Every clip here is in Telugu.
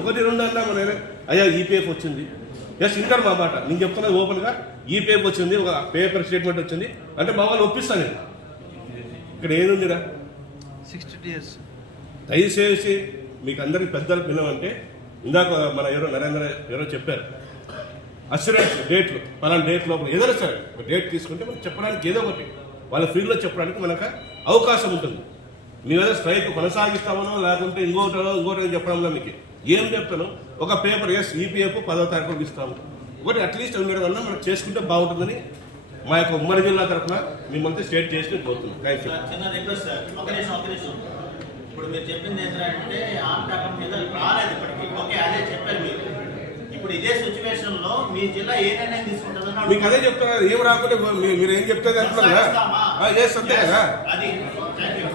ఒకటి రెండు అన్నా మన అయ్యా ఈపీఎఫ్ వచ్చింది. ఎస్ ఇంటర్ మా మాట నేను చెప్తున్నది ఓపెన్గా ఈపీఎఫ్ వచ్చింది ఒక పేపర్ స్టేట్మెంట్ వచ్చింది. అంటే మా వాళ్ళు ఒప్పిస్తాను నేను. ఇక్కడ ఏదుందిరా సిక్స్టీ డేస్ దయచేసి మీకు అందరికి పెద్దలు పిల్లవంటే ఇందాక మన ఎవరో నరేంద్ర ఎవరో చెప్పారు అస్యూరెన్స్ డేట్లు పలానా డేట్ లోపల ఏదైనా సరే ఒక డేట్ తీసుకుంటే మనం చెప్పడానికి ఏదో ఒకటి వాళ్ళ ఫీల్డ్లో చెప్పడానికి మనకు అవకాశం ఉంటుంది. మేము ఏదో స్ట్రైక్ కొనసాగిస్తామనో లేకుంటే ఇంకోటో ఇంకోటో చెప్పడంలో మీకు. ఏం చెప్తాను ఒక పేపర్ ఎస్ ఈపీఎఫ్ పదో తారీఖు ఇస్తాము. ఒకటి అట్లీస్ట్ ఉండడం వల్ల మనం చేసుకుంటే బాగుంటుందని మా యొక్క ఉమ్మడి జిల్లా తరఫున మిమ్మల్ని స్టేట్ చేసి కోరుతున్నాం. థ్యాంక్ యూ చిన్న రిక్వెస్ట్ ఒక నిమిషం ఒక నిమిషం. ఇప్పుడు మీరు చెప్పింది ఏంటంటే ఆమ్ టాకం మీద రాలేదు ఇప్పటికి. ఓకే అదే చెప్పారు మీరు. ఇప్పుడు ఇదే సిచ్యువేషన్లో మీ జిల్లా ఏ నిర్ణయం తీసుకుంటుందని మీకు అదే చెప్తున్నా ఏం రాకుంటే మీ- మీరు ఏం చెప్తే అంటున్నారు కదా? అది. థ్యాంక్ యూ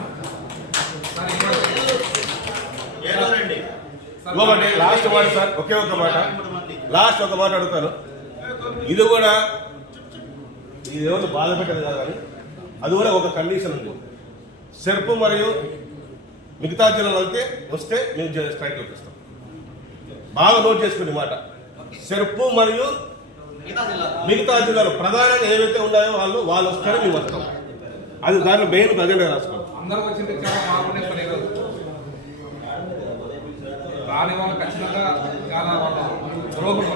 లాస్ట్ మాట సార్. ఒకే ఒక మాట. లాస్ట్ ఒక మాట అడుగుతాను. ఇది కూడా ఇది ఎవరు బాధ పెట్టదు కాదు కానీ అది కూడా ఒక కండిషన్ ఉంది. సెర్పు మరియు మిగతా జిల్లాలు వెళ్తే వస్తే మేము స్ట్రైక్ చూపిస్తాం బాగా నోట్ చేసుకునే మాట. సెర్పు మరియు మిగతా జిల్లా మిగతా జిల్లాలు ప్రధానంగా ఏవైతే ఉన్నాయో వాళ్ళు వాళ్ళు వస్తారో మేము వస్తాం అది దాంట్లో మెయిన్ ప్రజెంట్ రాసుకోండి అందరికి వచ్చింది చాలా మామూలు పని కాదు రాని వాళ్ళు ఖచ్చితంగా చాలా వాళ్ళు ద్రోహులు